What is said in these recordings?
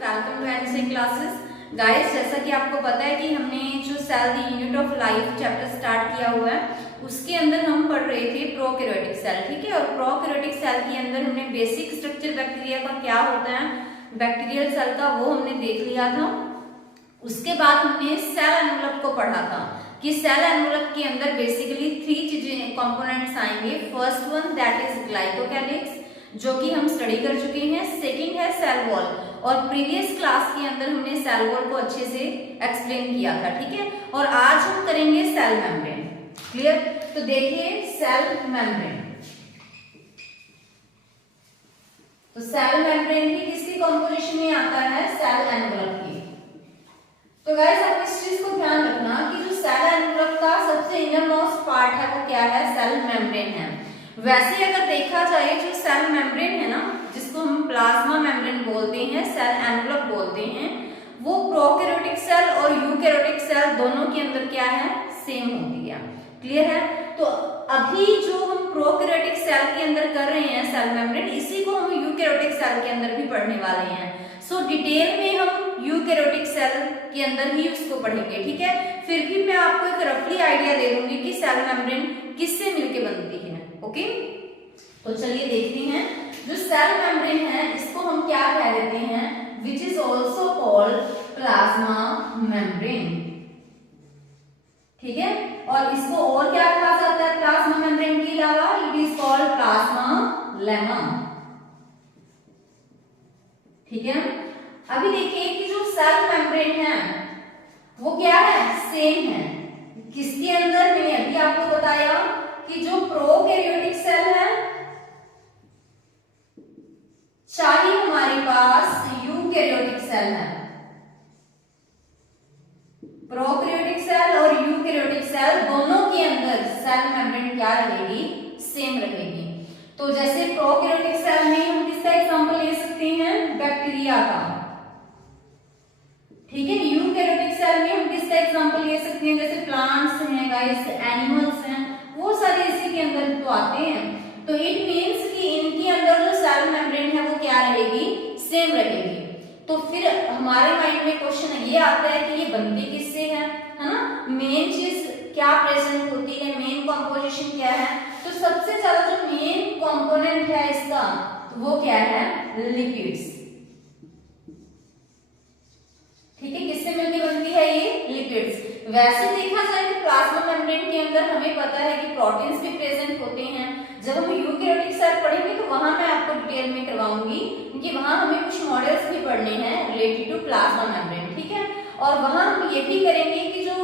Welcome to NC classes. Guys, जैसा कि आपको पता है कि हमने जो cell the unit of life chapter start किया हुआ है, उसके अंदर हम पढ़ रहे थे प्रोकैरियोटिक सेल। ठीक है, और प्रोकैरियोटिक सेल के अंदर हमने बेसिक स्ट्रक्चर बैक्टीरिया का क्या होता है, बैक्टीरियल सेल का, वो हमने देख लिया था। उसके बाद हमने सेल एनवेलप को पढ़ा था कि सेल एनवेलप के अंदर बेसिकली 3 चीजें कंपोनेंट्स आएंगे। First one that is glycocalyx, जो कि हम स्टडी कर चुके हैं। सेकंड है सेल वॉल, और प्रीवियस क्लास के अंदर हमने सेल वॉल को अच्छे से एक्सप्लेन किया था। ठीक है, और आज हम करेंगे सेल मेम्ब्रेन। क्लियर? तो देखिए सेल मेम्ब्रेन। तो सेल मेम्ब्रेन भी किसकी कंपोजिशन में आता है? सेल एनवेलप की। तो गाइस, आप इस चीज को ध्यान रखना कि जो सेल एनवेलप का सबसे इनर मोस्ट पार्ट है वो क्या है? सेल मेम्ब्रेन है। वैसे अगर देखा जाए, जो सेल मेम्ब्रेन है ना, जिसको हम प्लाज्मा मेम्ब्रेन बोलते हैं, सेल एनवेलप बोलते हैं, वो प्रोकैरियोटिक सेल और यूकैरियोटिक सेल दोनों के अंदर क्या है? सेम होती है। क्लियर है? तो अभी जो हम प्रोकैरियोटिक सेल के अंदर कर रहे हैं सेल मेम्ब्रेन, इसी को हम यूकैरियोटिक सेल के अंदर भी पढ़ने वाले हैं। सो डिटेल में हम यूकैरियोटिक सेल के अंदर ही उसको पढ़ेंगे। ठीक है, फिर भी मैं आपको एक रफली आइडिया दे दूंगी कि सेल मेम्ब्रेन किससे मिलके बनती है। ओके, तो चलिए देखते हैं। जो सेल मेम्ब्रेन है, इसको हम क्या कह देते हैं? Which is also called plasma membrane. ठीक है, और इसको और क्या कहा जाता है प्लाज्मा मेम्ब्रेन के अलावा? It is called plasma lemma. ठीक है, अभी देखिए कि जो सेल मेम्ब्रेन है वो क्या है? सेम है। किसके अंदर? मैंने अभी आपको बताया कि जो प्रोकैरियोटिक सेल है, चाहे हमारे पास यूकैरियोटिक सेल है, प्रोकैरियोटिक सेल और यूकैरियोटिक सेल दोनों के अंदर सेल मेम्ब्रेन क्या रहेगी? सेम रहेगी। तो जैसे प्रोकैरियोटिक सेल में हम किसका एग्जांपल ले सकते हैं? बैक्टीरिया का। ठीक है, यूकैरियोटिक सेल में हम किसका एग्जांपल ले सकते हैं? जैसे प्लांट्स हैं गाइस, एनिमल्स हैं, वो सारे इसी के अंदर तो आते हैं। तो इट मींस कि इनके अंदर जो सेल मेम्ब्रेन है वो क्या रहेगी? सेम रहेगी। तो फिर हमारे माइंड में क्वेश्चन ये आता है कि ये बनती किससे है ना? मेन चीज क्या प्रेजेंट होती है, मेन कंपोजिशन क्या है? तो सबसे ज्यादा जो मेन कंपोनेंट है इसका, तो वो क्या है? लिपिड्स। ठीक है, किससे मिलकर बनती है ये? लिपिड्स। वैसे देखा जाए तो प्लाज्मा मेम्ब्रेन के अंदर हमें पता है कि प्रोटीन्स भी प्रेजेंट होते हैं। जब हम यूकैरियोटिक सेल पढ़ेंगे तो वहां मैं आपको डिटेल में करवाऊंगी, क्योंकि वहां हमें कुछ मॉडल्स भी पढ़ने हैं रिलेटेड टू प्लाज्मा मेम्ब्रेन। ठीक है, और वहां हम ये भी करेंगे कि जो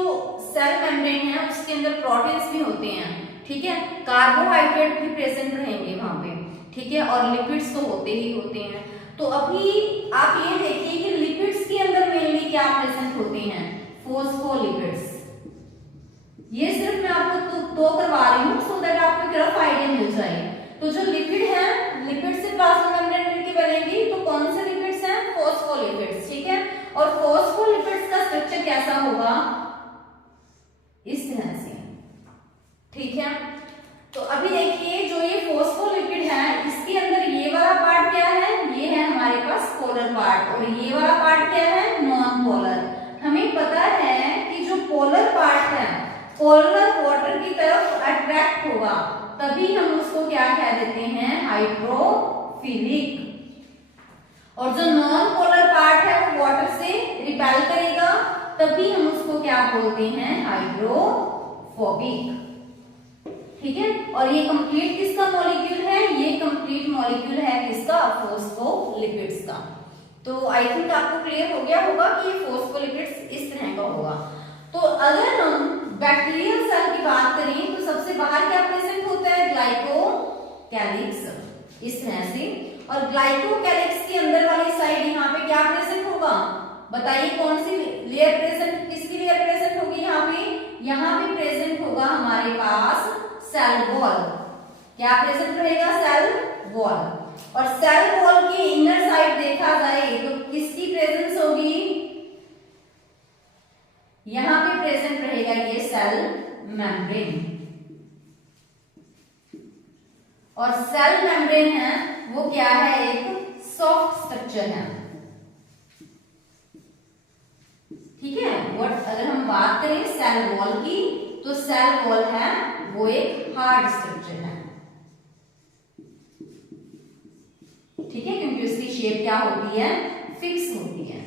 सेल मेम्ब्रेन है उसके अंदर प्रोटीन्स भी होते हैं। ठीक है, कार्बोहाइड्रेट भी प्रेजेंट रहेंगे वहां पे। ठीक है, और लिपिड्स तो होते ही होते हैं। तो अभी आप ये देखिए कि लिपिड्स के अंदर मेनली क्या प्रेजेंट होते हैं? फॉस्फोलिपिड्स। ये सिर्फ मैं आपको दो करवा रही हूँ सो दैट आपको एक रफ आइडिया मिल जाए। तो जो लिपिड है, लिपिड से प्लाज्मा मेम्ब्रेन मिलकर बनेगी। तो कौन से लिपिड्स हैं? फॉस्फोलिपिड्स। ठीक है, और फॉस्फोलिपिड्स का स्ट्रक्चर कैसा होगा? इस तरह से। ठीक है, तो अभी देखिए जो ये फॉस्फोलिपिड है, इसके अंदर ये वाला पार्ट क्या है? ये है हमारे पास पोलर पार्ट, और ये वाला पार्ट क्या है? Non polar. हमें पता है कि जो पोलर पार्ट है, पोलर वाटर की तरफ अट्रैक्ट होगा, तभी हम उसको क्या कह देते हैं? हाइड्रोफिलिक। और जो नॉन पोलर पार्ट है वो वाटर से रिपेल करेगा, तभी हम उसको क्या बोलते हैं? हाइड्रोफोबिक। ठीक है, और ये कंप्लीट किसका मॉलिक्यूल है? ये कंप्लीट मॉलिक्यूल है किसका? फॉस्फोलिपिड्स का। तो आई थिंक आपको क्लियर हो गया होगा कि ये फॉस्फोलिपिड्स इस तरह का होगा। तो अगर हम बैक्टीरियल सेल की बात करें तो सबसे बाहर क्या प्रेजेंट होता है? ग्लाइकोकैलिक्स, इस तरह से। और ग्लाइकोकैलिक्स के अंदर वाली साइड यहाँ पे क्या प्रेजेंट होगा? बताइए कौन सी लेयर प्रेजेंट, किसकी लेयर प्रेजेंट होगी यहाँ पे? यहाँ पे प्रेजेंट होगा हमारे पास सेल वॉल। क्या प्रेजेंट रहेगा? Cell wall. और सेल वॉल के इनर साइड देखा जाए तो किसकी प्रेजेंस होगी? यहां पे प्रेजेंट रहेगा ये सेल मेम्ब्रेन। और सेल मेम्ब्रेन है वो क्या है? एक सॉफ्ट स्ट्रक्चर है। ठीक है। और अगर हम बात करें सेल वॉल की, तो सेल वॉल है वो एक हार्ड स्ट्रक्चर है, ठीक है, क्योंकि उसकी शेप क्या होती है, फिक्स होती है।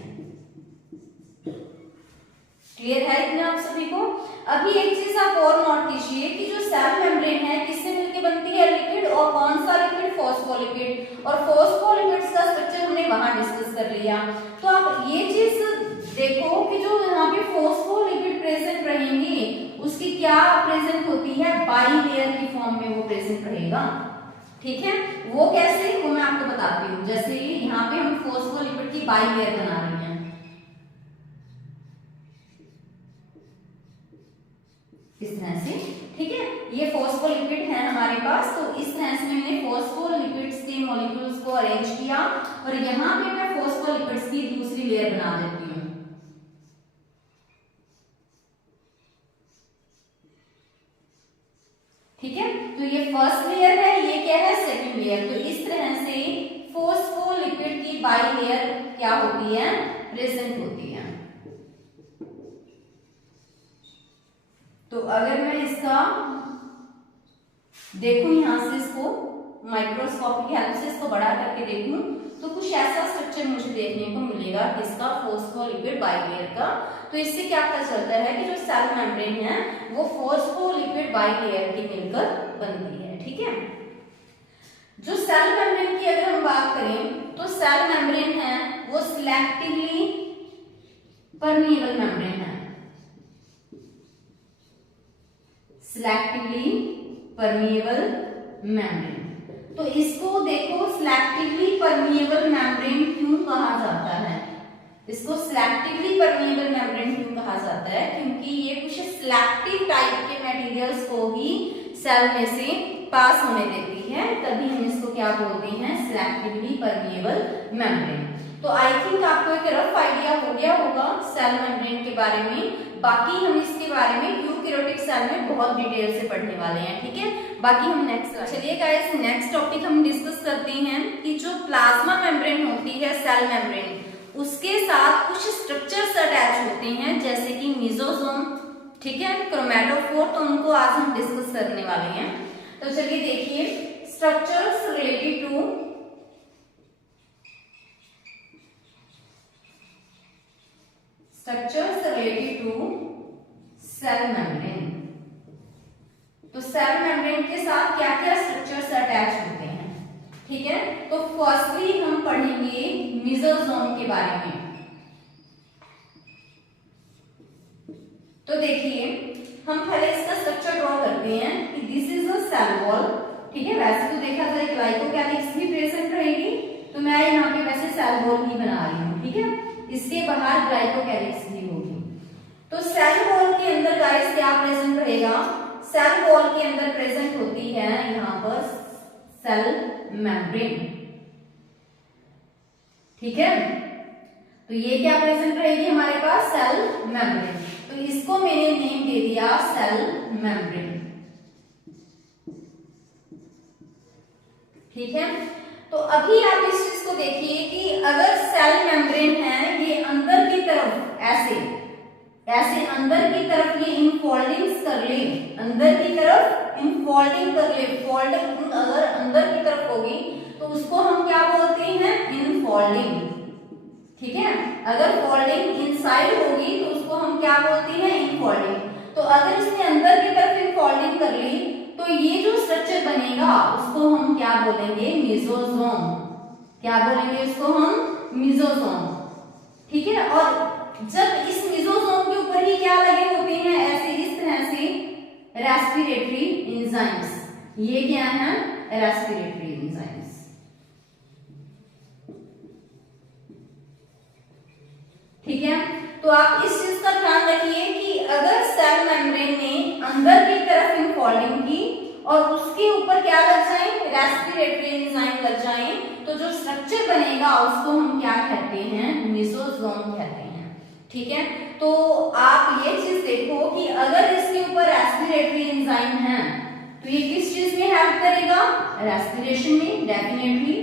क्लियर है इतना आप सभी को। अभी एक चीज आप और नोट कीजिए कि जो सेल मेम्ब्रेन है किससे मिलकर बनती है, लिपिड, और कौन सा लिपिड, फॉस्फोलिपिड, और फॉस्फोलिपिड्स का स्ट्रक्चर हमने वहां डिस्कस कर लिया। तो आप ये चीज देखो कि जो यहाँ पे फॉस्फोलिपिड प्रेजेंट रहेंगे उसकी क्या प्रेजेंट होती है, बाइलेयर की फॉर्म में वो प्रेजेंट रहेगा, ठीक है। वो कैसे, वो मैं आपको बताती हूँ। जैसे यहाँ पे हम फॉस्फोलिपिड की बाइलेयर बना रहे हैं, इस तरह से, ठीक है। ये फॉस्फोलिपिड है हमारे पास, तो इस तरह से मैंने फॉस्फोलिपिड्स के मॉलिक्यूल्स को अरेंज किया, और यहाँ पे मैं फॉस्फोलिपिड्स की दूसरी लेयर बना देती हूँ, ठीक है। तो ये फर्स्ट लेयर है, ये क्या है, सेकंड लेयर। तो इस तरह से फॉस्फोलिपिड की बाइलेयर क्या होती है, प्रेजेंट होती है। तो अगर मैं इसका देखूं यहां से, इसको माइक्रोस्कोप की हेल्प से इसको बड़ा करके देखूं, तो कुछ ऐसा स्ट्रक्चर मुझे देखने को मिलेगा किसका, फॉस्फोलिपिड बाइलेयर का। तो इससे क्या पता चलता है कि जो सेल मेम्ब्रेन है वो फॉस्फोलिपिड बाइलेयर की मिलकर बनती है, ठीक है। जो सेल मेम्ब्रेन की अगर हम बात करें, तो सेल मेम्ब्रेन है वो सिलेक्टिवली परमिएबल मेम्ब्रेन है, सिलेक्टिवली परमिएबल मेम्ब्रेन। तो इसको देखो सिलेक्टिवली परमिएबल मेम्ब्रेन क्यों कहा जाता है, इसको सिलेक्टिवली परमिएबल मेम्ब्रेन क्यों कहा जाता है, क्योंकि ये कुछ सिलेक्टिव टाइप के मटेरियल्स को ही सेल में से पास होने देती है, तभी हम इसको क्या बोलते हैं, सिलेक्टिवली परमिएबल मेम्ब्रेन। तो आई थिंक आपको एक रफ आइडिया हो गया होगा सेल मेम्ब्रेन के बारे में। बाकी हम इसके बारे में यूकैरियोटिक सेल में बहुत डिटेल से पढ़ने वाले हैं, ठीक है। बाकी हम नेक्स्ट, चलिए गाइस नेक्स्ट टॉपिक हम डिस्कस करते हैं कि जो प्लाज्मा मेम्ब्रेन होती है सेल मेम्ब्रेन, उसके साथ कुछ स्ट्रक्चर्स अटैच होते हैं, जैसे कि मेसोसोम, ठीक है, क्रोमैटोफोर, तो उनको आज हम डिस्कस करने वाले हैं। तो चलिए देखिए, structures related to cell membrane. तो सेल मेम्ब्रेन के साथ क्या क्या स्ट्रक्चर्स अटैच होते हैं, ठीक है। तो फर्स्टली हम पढ़ेंगे मेसोसोम के बारे में। तो देखिए हम पहले इसका स्ट्रक्चर ड्रॉ करते हैं कि this is a cell wall, ठीक है। वैसे तो देखा जाए ग्लाइकोकैलिक्स भी प्रेजेंट रहेगी, तो मैं यहाँ पे वैसे सेल वॉल ही बना रही हूँ, ठीक है। इसके बाहर ग्लाइकोकैलिक्स भी होगी। तो सेल वॉल के अंदर गाइस क्या प्रेजेंट रहेगा, सेल वॉल के अंदर प्रेजेंट होती है यहाँ पर सेल मेम्ब्रेन, ठीक है। तो ये क्या प्रेजेंट रहेगी हमारे पास, सेल मेम्ब्रेन। तो इसको मैंने नेम दे दिया सेल मेम्ब्रेन, ठीक है। तो अभी आप इस चीज को देखिए कि अगर सेल मेम्ब्रेन है ये अंदर की तरफ ऐसे ऐसे अंदर की तरफ ये इनफोल्डिंग्स कर ले, अंदर की तरफ इनफोल्डिंग कर ले, फोल्डिंग अगर अंदर की तरफ होगी तो उसको हम क्या बोलते हैं, इनफोल्डिंग, ठीक है। अगर फोल्डिंग इनसाइड होगी तो उसको हम क्या बोलते हैं, इनफोल्डिंग। तो अगर इसने अंदर की तरफ इनफोल्डिंग कर ली तो ये जो स्ट्रक्चर बनेगा उसको हम क्या बोलेंगे, मेसोसोम। क्या बोलेंगे इसको हम, मेसोसोम, ठीक है। और जब इस मेसोसोम के ऊपर ही क्या लगे होते हैं, ऐसे इस तरह से रेस्पिरेटरी एंजाइम्स। ये क्या है, रेस्पिरेटरी एंजाइम्स, ठीक है। तो आप इस चीज का ध्यान रखिए कि अगर सेल मेम्ब्रेन ने अंदर की तरफ इनफोल्डिंग की और उसके ऊपर क्या लग जाए, रेस्पिरेटरी एंजाइम लग जाए, तो जो स्ट्रक्चर बनेगा उसको हम क्या कहते हैं, मेसोसोम कहते हैं, ठीक है। तो आप ये चीज देखो कि अगर इसके ऊपर रेस्पिरेटरी एंजाइम है तो ये किस चीज में हेल्प करेगा, रेस्पिरेशन में, डेफिनेटली।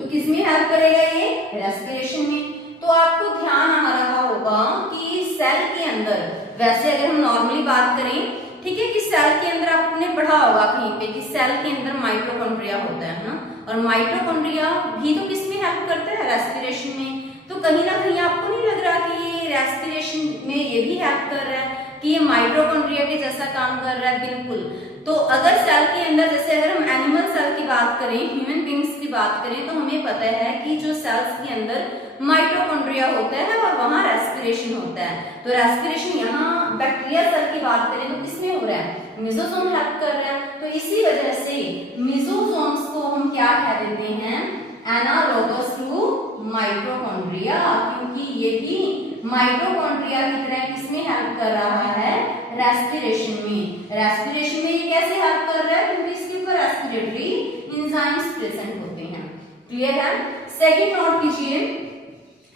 तो किस में हेल्प करेगा, ये रेस्पिरेशन में। तो तो आपको ध्यान आ रहा होगा कि सेल के अंदर, वैसे अगर हम नॉर्मली बात करें, ठीक है, कि सेल के अंदर आपने पढ़ा होगा कहीं पे कि सेल के अंदर माइटोकॉन्ड्रिया होता है ना, और माइटोकॉन्ड्रिया भी तो किस में हेल्प करता है, रेस्पिरेशन में। तो कहीं ना कहीं आपको नहीं लग रहा कि ये रेस्पिरेशन में ये भी हेल्प कर रहा है, कि ये माइटोकॉन्ड्रिया के जैसा काम कर रहा है? बिल्कुल। तो अगर सेल के अंदर, जैसे अगर हम एनिमल सेल की बात करें, ह्यूमन बींग्स की बात करें, तो हमें पता है कि जो सेल्स के अंदर माइटोकॉन्ड्रिया होता है और वहां रेस्पिरेशन होता है। तो रेस्पिरेशन यहाँ बैक्टीरिया सेल की बात करें तो किसमें हो रहा है, मेसोसोम हेल्प कर रहा है। तो इसी वजह से मेसोसोम्स को हम क्या कह देते हैं, एनालोगस टू माइटोकॉन्ड्रिया, क्योंकि ये भी माइटोकॉन्ड्रिया की तरह किसमें हेल्प कर रहा है, रेस्पिरेशन में। रेस्पिरेशन में ये कैसे हेल्प कर रहा है, क्योंकि इसके ऊपर रेस्पिरेटरी एंजाइम्स प्रेजेंट होते हैं। क्लियर है? सेकंड नोट कीजिए,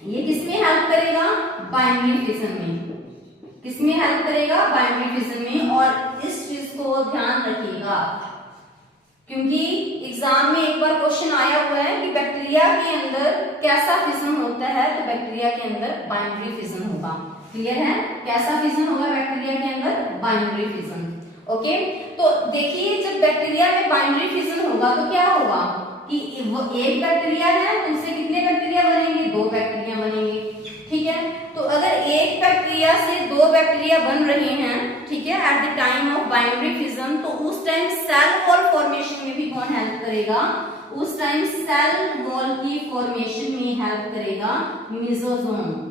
ये किसमें हेल्प करेगा, बाइनरी फिजन में। किसमें हेल्प करेगा, बाइनरी फिजन में। और इस चीज को ध्यान रखिएगा, क्योंकि एग्जाम में एक बार क्वेश्चन आया हुआ है कि बैक्टीरिया के अंदर कैसा फिजन होता है, तो बैक्टीरिया के अंदर बाइनरी फिजन होगा। क्लियर है? कैसा फिजन होगा बैक्टीरिया के अंदर, बाइनरी फिजन। ओके, तो देखिए जब बैक्टीरिया में बाइनरी फिजन होगा तो क्या होगा कि वो एक बैक्टीरिया है, उनसे कितने बैक्टीरिया बनेंगे, 2 बैक्टीरिया बनेंगे। ठीक है, तो अगर एक बैक्टीरिया से 2 बैक्टीरिया बन रहे हैं, ठीक है, at the time of binary fission, तो उस टाइम सेल वॉल फॉर्मेशन में भी कौन हेल्प करेगा, उस टाइम सेल वॉल की फॉर्मेशन में हेल्प करेगा मेसोसोम।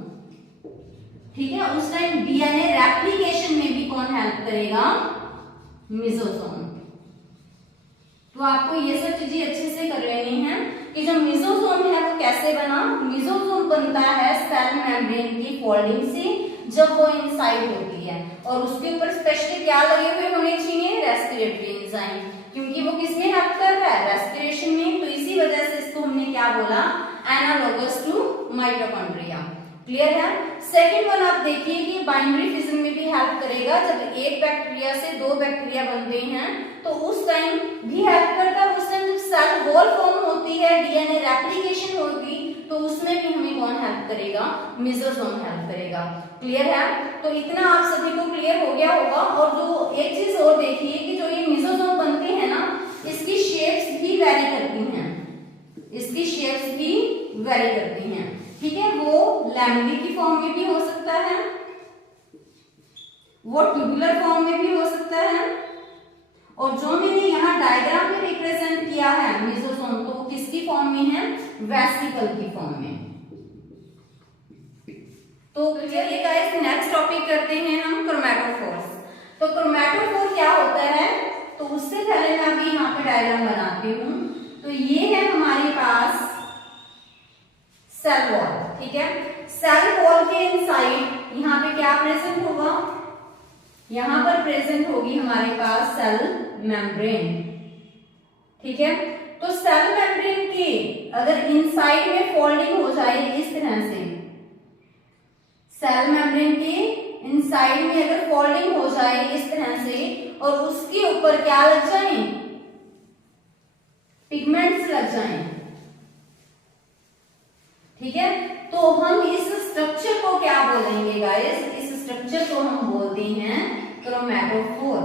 ठीक है, उस टाइम डीएनए रेप्लिकेशन में भी कौन हेल्प करेगा, मेसोसोम। तो आपको ये सब चीजें अच्छे से कर लेनी है कि जो मेसोसोम है वो कैसे बना। मेसोसोम बनता है सेल मेम्ब्रेन की फोल्डिंग से, जब वो इनसाइड होती है, और उसके ऊपर स्पेशली क्या लगे हुए होने चाहिए, रेस्पिरेटरी एंजाइम, क्योंकि वो किसमें हेल्प कर रहा है, रेस्पिरेशन में। तो इसी वजह से इसको हमने क्या बोला, एनालोगस टू माइटोकॉन्ड्रिया। क्लियर है? सेकंड वन आप देखिए कि बाइनरी फिजन में भी हेल्प करेगा। जब एक बैक्टीरिया से 2 बैक्टीरिया बनते हैं तो उस टाइम भी हेल्प करता है। उस टाइम जब सेल वॉल फॉर्म होती है, डीएनए रेप्लिकेशन होगी, तो उसमें भी हमें कौन हेल्प करेगा, मेसोसोम हेल्प करेगा। क्लियर है? तो इतना आप सभी को क्लियर हो गया होगा। और जो एक चीज और देखिए कि जो ये मेसोसोम बनते हैं ना, इसकी शेप्स भी वेरी करती हैं, इसकी शेप्स भी वेरी करती हैं। ठीक है, वो लैमेली की फॉर्म में भी हो सकता है, वो ट्यूबुलर फॉर्म में भी हो सकता है, और जो मैंने यहाँ डायग्राम में रिप्रेजेंट किया है मेसोसोम, तो वो किसकी फॉर्म में है, वेसिकल की फॉर्म में। तो चलिए गाइस नेक्स्ट टॉपिक करते हैं हम क्रोमैटोफोर्स। तो क्रोमैटोफोर क्या होता है, तो उससे पहले मैं अभी यहाँ पे डायग्राम बनाती हूँ। तो ये है हमारे पास सेल वॉल। ठीक है, सेल वॉल के इनसाइड यहाँ पे क्या प्रेजेंट होगा, यहाँ पर प्रेजेंट होगी हमारे पास सेल मेम्ब्रेन। ठीक है, तो सेल मेम्ब्रेन की अगर इनसाइड में फोल्डिंग हो जाए इस तरह से, सेल मेम्ब्रेन के इनसाइड में अगर फोल्डिंग हो जाए इस तरह से, और उसके ऊपर क्या लग जाए, पिगमेंट्स लग जाएं। ठीक है, तो हम इस स्ट्रक्चर को क्या बोलेंगे गाइस, इस स्ट्रक्चर को हम बोलते हैं क्रोमैटोफोर।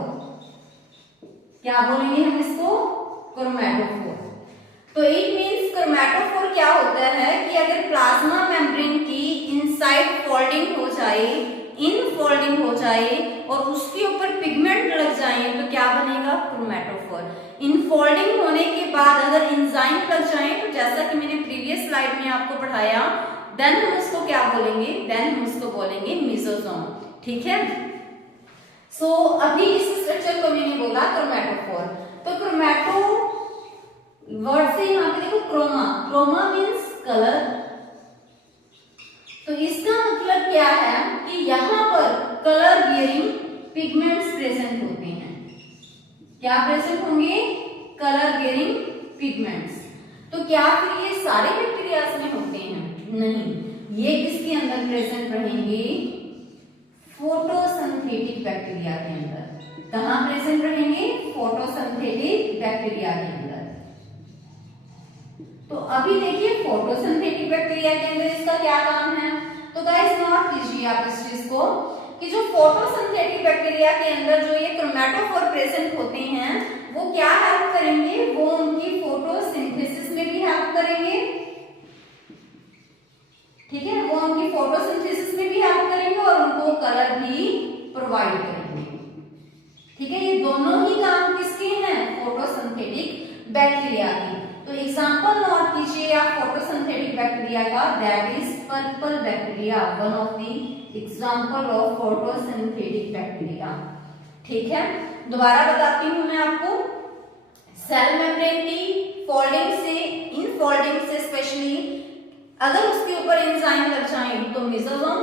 क्या बोलेंगे हम इसको, क्रोमैटोफोर। तो इट मींस क्रोमैटोफोर क्या होता है कि अगर प्लाज्मा मेम्ब्रेन की इनसाइड फोल्डिंग हो जाए, इनफोल्डिंग हो जाए, और उसके ऊपर पिगमेंट लग जाए, तो क्या बनेगा, क्रोमैटोफोर। इनफोल्डिंग होने के बाद अगर एंजाइम लग जाए, तो जैसा कि मैंने प्रीवियस स्लाइड में आपको पढ़ाया, देन हम उसको क्या बोलेंगे, देन हम उसको बोलेंगे मेसोसोम। ठीक है, सो अभी इस स्ट्रक्चर को मैंने बोला क्रोमैटोफोर। तो क्रोमैटो वर्ड से यहाँ पे देखो क्रोमा, क्रोमा मीन्स कलर। तो इसका मतलब क्या है कि यहाँ पर कलर बियरिंग पिगमेंट्स प्रेजेंट होते हैं। क्या प्रेजेंट होंगे, कलर बियरिंग पिगमेंट्स। तो क्या फिर ये सारे बैक्टीरियाज में होते हैं, नहीं, ये किसके अंदर प्रेजेंट रहेंगे, फोटोसिंथेटिक बैक्टीरिया के अंदर। कहाँ प्रेजेंट रहेंगे, फोटोसिंथेटिक बैक्टीरिया के अंदर। तो अभी देखिए फोटोसिंथेटिक बैक्टीरिया के अंदर इसका क्या काम है। तो गाइस नोट कीजिए आप इस चीज को कि जो फोटोसिंथेटिक बैक्टीरिया के अंदर जो ये क्रोमैटोफोर प्रेजेंट होते हैं वो क्या हेल्प करेंगे, वो उनकी फोटोसिंथेसिस में भी हेल्प करेंगे, ठीक है, वो उनकी फोटोसिंथेसिस में भी हेल्प करेंगे और उनको कलर भी प्रोवाइड करेंगे, ठीक है। ये दोनों ही काम किसके हैं, फोटोसिंथेटिक बैक्टीरिया के। तो एग्जांपल नोट कीजिए आप फोटोसिंथेटिक बैक्टीरिया का, that is purple bacteria, one of the example of photosynthetic bacteria, ठीक है। दोबारा बताती हूं मैं आपको, सेल मेम्ब्रेन की फोल्डिंग से, इन फोल्डिंग से स्पेशली अगर उसके ऊपर एंजाइम लग जाए तो मेसोसोम,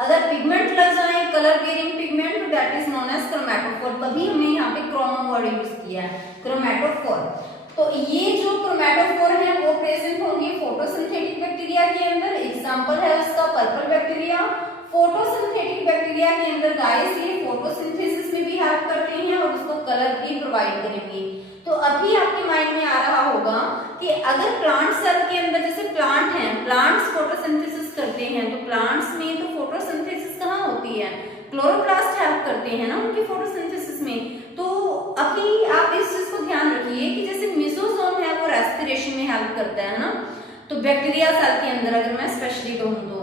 अगर पिगमेंट लग जाए कलर बेयरिंग पिगमेंट तो that is known as chromatophore. तभी हमने यहाँ पे क्रोमो वर्ड यूज किया है, क्रोमैटोफोर। तो ये जो क्रोमैटोफोर है वो प्रेजेंट होंगे फोटोसिंथेटिक बैक्टीरिया के अंदर। एग्जांपल है उसका पर्पल बैक्टीरिया। फोटोसिंथेटिक बैक्टीरिया के अंदर गाइस ये फोटोसिंथेसिस में भी हेल्प करते हैं और उसको कलर भी प्रोवाइड करेंगे। तो अभी आपके माइंड में आ रहा होगा कि अगर प्लांट सेल के अंदर, जैसे प्लांट हैं, प्लांट्स फोटोसिंथेसिस करते हैं, तो प्लांट्स में तो फोटोसिंथेसिस कहाँ होती है, क्लोरोप्लास्ट हेल्प करते हैं ना उनकी फोटोसिंथेसिस में। तो अभी आप इस चीज को ध्यान रखिए कि जैसे मेसोसोम है वो रेस्पिरेशन में हेल्प करता है ना, तो बैक्टीरिया सेल के अंदर अगर मैं स्पेशली कहूँ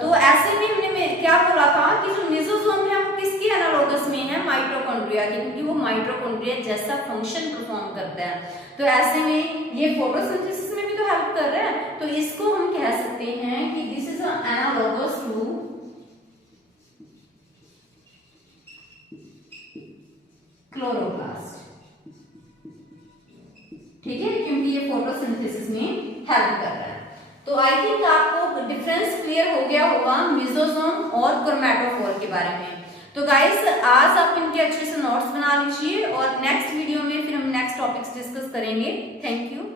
तो ऐसे में हमने क्या बोला था कि जो मेसोसोम है वो किसके एनालोगस में है, माइटोकॉन्ड्रिया के, क्योंकि वो माइटोकॉन्ड्रिया जैसा फंक्शन परफॉर्म करता है। तो ऐसे में ये फोटोसिंथेसिस में भी तो हेल्प कर रहा है। तो इसको हम कह सकते हैं कि this is analogous to chloroplast, ठीक है, क्योंकि ये फोटोसिंथेसिस में हेल्प कर रहा है। तो आई थिंक आपको डिफरेंस क्लियर हो गया होगा मेसोसोम और क्रोमैटोफोर के बारे में। तो गाइस आज आप इनके अच्छे से नोट्स बना लीजिए और नेक्स्ट वीडियो में फिर हम नेक्स्ट टॉपिक्स डिस्कस करेंगे। Thank you.